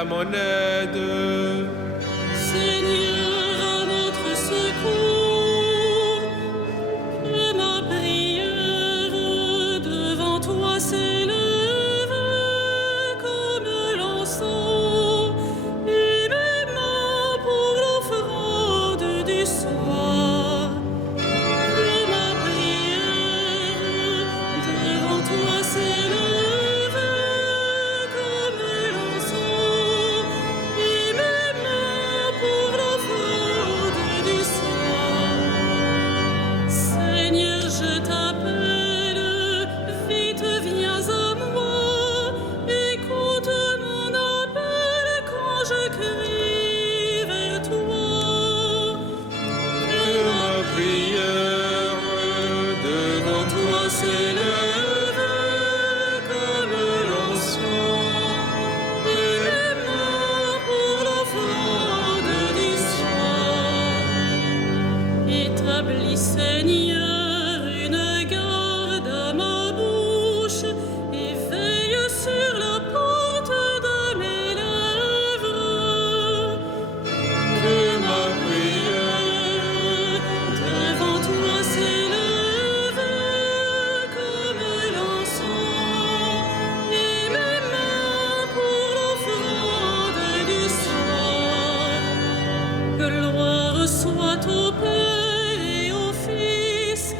à mon aide. Seigneur, à notre secours, que ma prière devant toi s'élève comme l'encens, et mes mains pour l'offrande du soir. Que ma prière devant toi s'élève comme l'encens, et mes mains pour l'offrande du soir. Seigneur, je t'appelle, vite viens à moi, écoute mon appel quand je crie vers toi. Que ma prière devant toi s'élève comme l'encens, Et mes mains pour l'offrande du soir. Établis, Seigneur, une garde à ma bouche et veille sur la porte de mes lèvres. que ma prière Devant toi s'élève comme l'encens, et mes mains pour l'offrande du soir. Gloire soit au Père et au Fils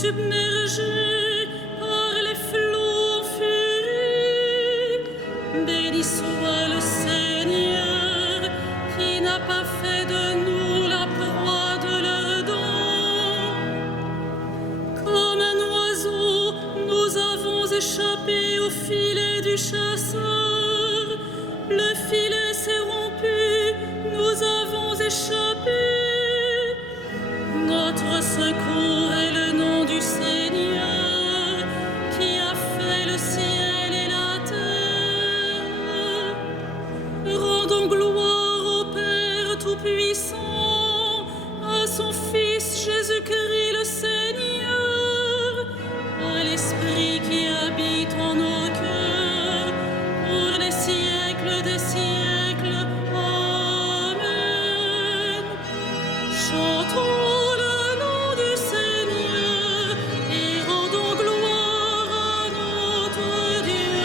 submergés par les flots en furie. Béni soit le Seigneur qui n'a pas fait de nous la proie de leurs dents. Comme un oiseau, nous avons échappé au filet du chasseur. Le filet s'est rompu, nous avons échappé. Notre secours est le nom du Seigneur qui a fait le ciel et la terre. Rendons gloire au Père Tout-Puissant, à son Fils Jésus-Christ le Seigneur, à l'Esprit qui habite en nos cœurs, pour les siècles des siècles. Amen. Chantons le nom du Seigneur et rendons gloire à notre Dieu.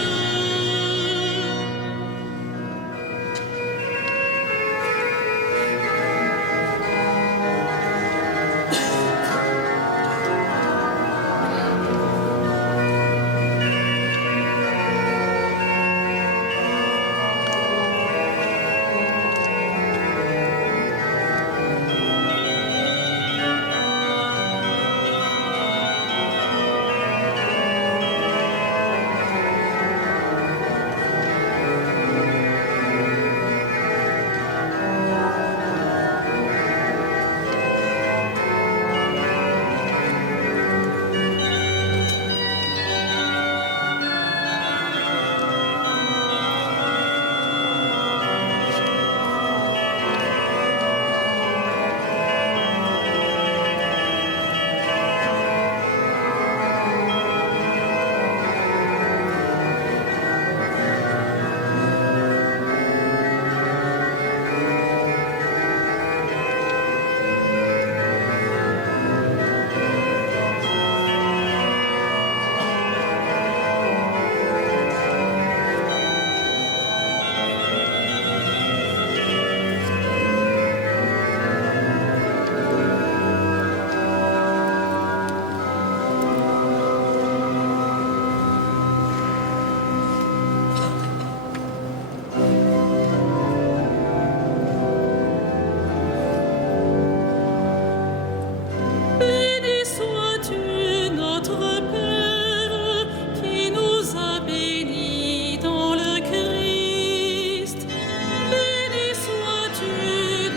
Béni sois-tu, notre Père, qui nous a bénis dans le Christ. Béni sois-tu,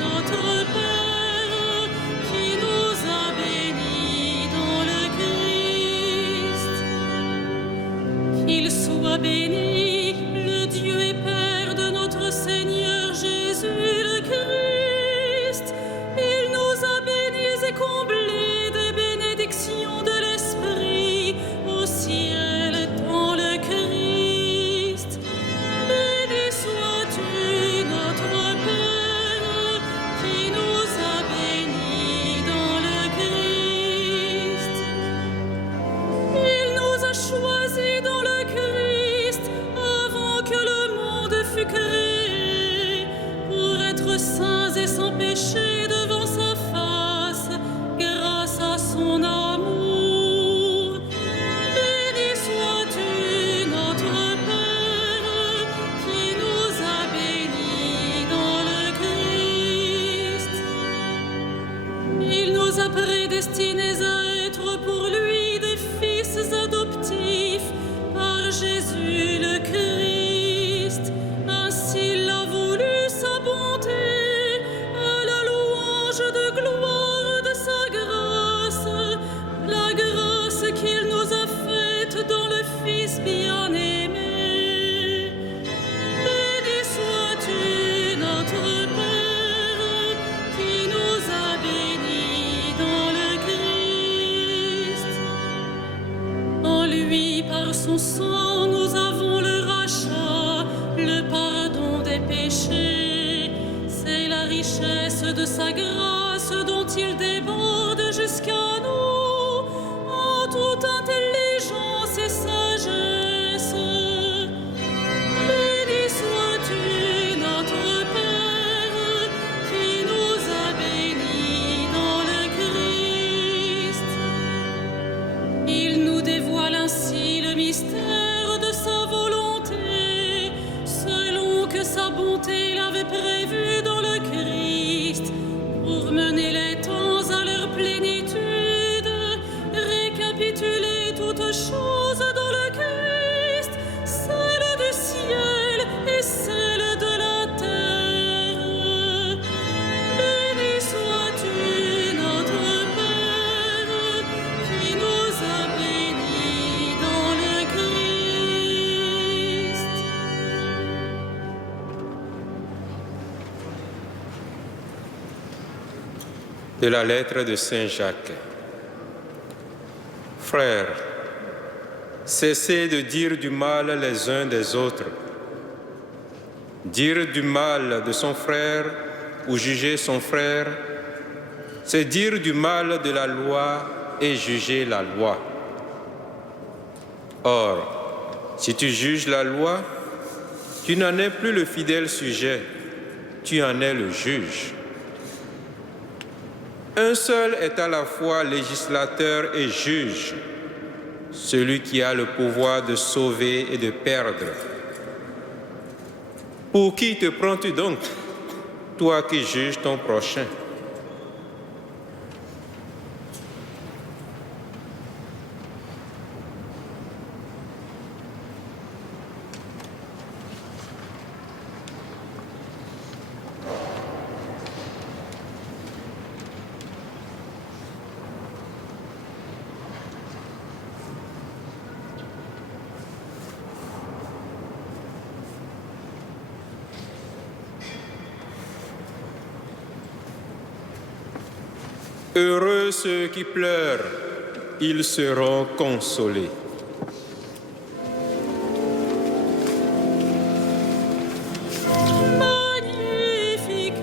notre Père, qui nous a bénis dans le Christ. Qu'il soit béni, le Dieu et Père de notre Seigneur Jésus le Christ. Il nous a bénis et comblés des bénédictions de l'Esprit au ciel dans le Christ. Béni sois-tu, notre Père, qui nous a bénis dans le Christ. Il nous a choisis dans le Christ avant que le monde fût créé, pour être saints et sans péché devant sa face, grâce à son amour. Béni sois-tu, notre Père, qui nous a bénis dans le Christ. Il nous a prédestinés à être pour lui des fils adoptifs par Jésus le Christ. Ainsi l'a voulu sa bonté, à la louange de gloire de sa grâce, la grâce qu'il nous a faite dans le Fils bien-aimé. Béni sois-tu, notre Père, qui nous a bénis dans le Christ. En lui, par son sang, nous avons le rachat, le pardon des péchés. C'est la richesse de sa grâce dont il déborde jusqu'à nous, en toute intelligence et sagesse. Béni sois-tu, notre Père, qui nous a bénis dans le Christ. ramener les temps à leur plénitude, récapituler toutes choses dans le Christ, celle du ciel et celle de la terre. Béni sois-tu, notre Père, qui nous a bénis dans le Christ. De la lettre de Saint Jacques. Frères, cessez de dire du mal les uns des autres. Dire du mal de son frère ou juger son frère, c'est dire du mal de la loi et juger la loi. Or, si tu juges la loi, tu n'en es plus le fidèle sujet, tu en es le juge. Un seul est à la fois législateur et juge, celui qui a le pouvoir de sauver et de perdre. Pour qui te prends-tu donc, toi qui juges ton prochain? Heureux ceux qui pleurent, ils seront consolés. Magnificat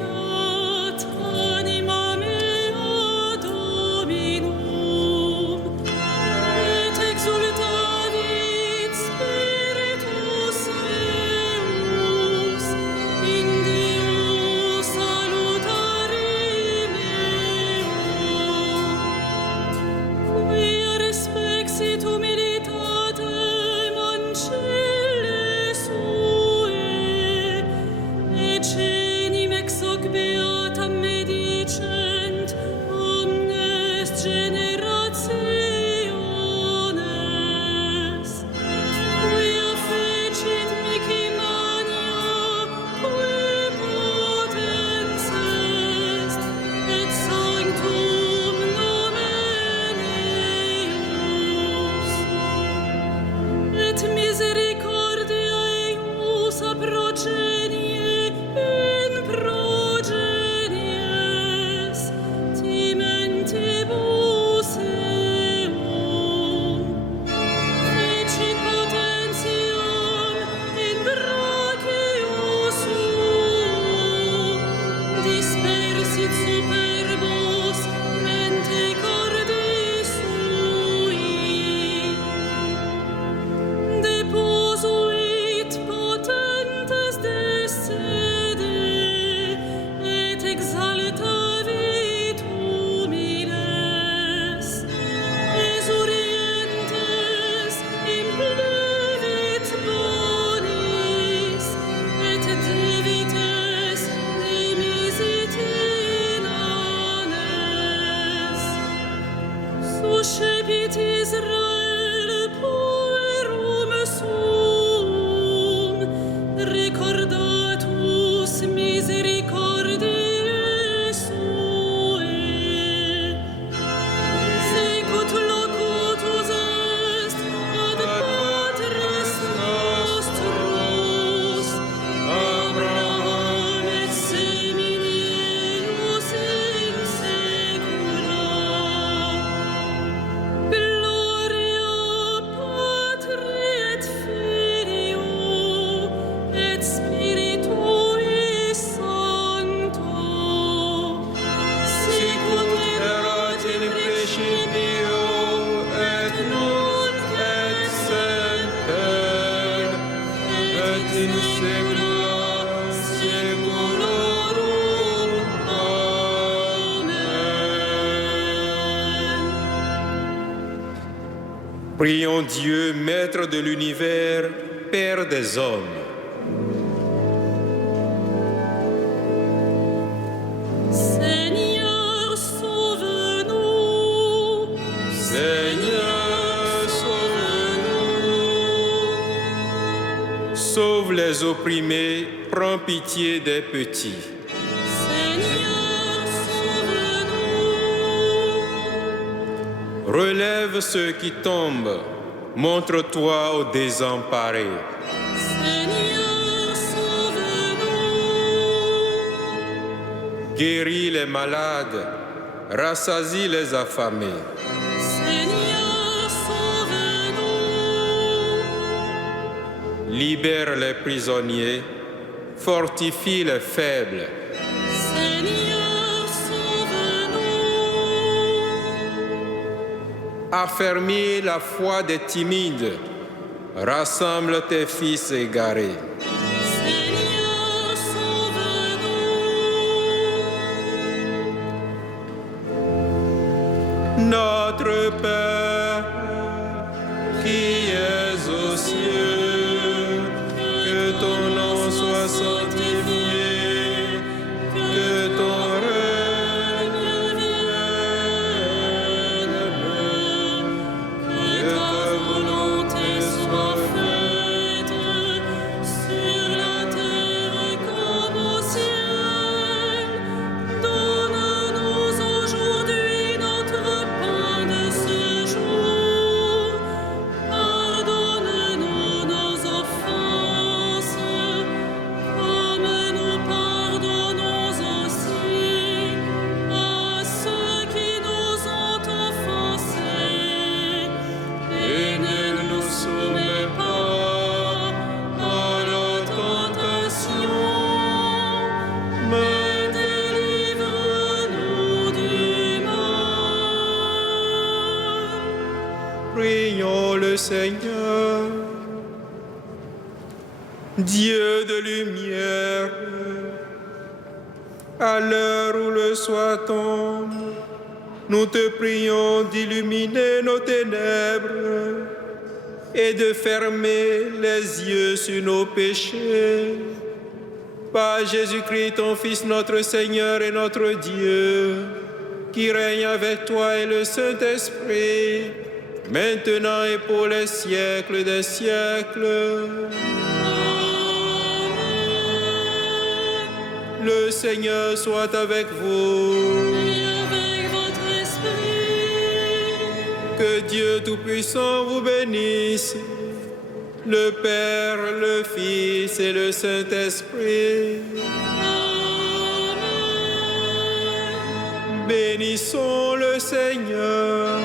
anima mea Dominum, et exultavit spiritus meus in Deo salutari meo. Quia respexit humilitatem ancille sue, et cenim ex hoc beatam me dicent omnes generationes. Quia fecit mihi mania, qui potens est, et sanctum nomen eius. Et misericordia eius a progenie in progenies, timentibus eum. Fecit potentiam in brachio suo, dispersit superbos mente cordis sui. Deposuit potentes de sede, et exaltavit humiles. Esurientes implevit bonis, et divites dimisit inanes. Suscepit Israel puerum suum, recordatus misericordiae sue. Sicut locutus est ad patres nostros, Abraham et seminius in saecula. Gloria Patri et Filio et Spiritui Sancto, sicut erat in principio et nunc et semper et in saecula saeculorum. Amen. Prions Dieu, Maître de l'univers, Père des hommes. Seigneur, des opprimés, prends pitié des petits. Seigneur, sauve-nous. Relève ceux qui tombent, montre-toi aux désemparés. Seigneur, sauve-nous. Guéris les malades, rassasie les affamés. Seigneur, sauve-nous. Libère les prisonniers, fortifie les faibles. Seigneur, sauve-nous. Affermis la foi des timides, rassemble tes fils égarés. Seigneur, sauve-nous. Notre Père, qui es aux cieux, que ton nom soit sanctifié, que ton règne vienne, Que ta volonté soit faite sur la terre comme au ciel. Donne-nous aujourd'hui notre pain de ce jour. Pardonne-nous nos offenses, comme nous pardonnons aussi à ceux qui nous ont offensés. Et ne nous soumets pas à la tentation, mais délivre-nous du mal. prions le Seigneur. Dieu de lumière, à l'heure où le soir tombe, nous te prions d'illuminer nos ténèbres et de fermer les yeux sur nos péchés. Par Jésus-Christ, ton Fils, notre Seigneur et notre Dieu, qui règne avec toi et le Saint-Esprit, maintenant et pour les siècles des siècles. Le Seigneur soit avec vous. Et avec votre esprit, Que Dieu Tout-Puissant vous bénisse, le Père, le Fils et le Saint-Esprit. Amen. Bénissons le Seigneur.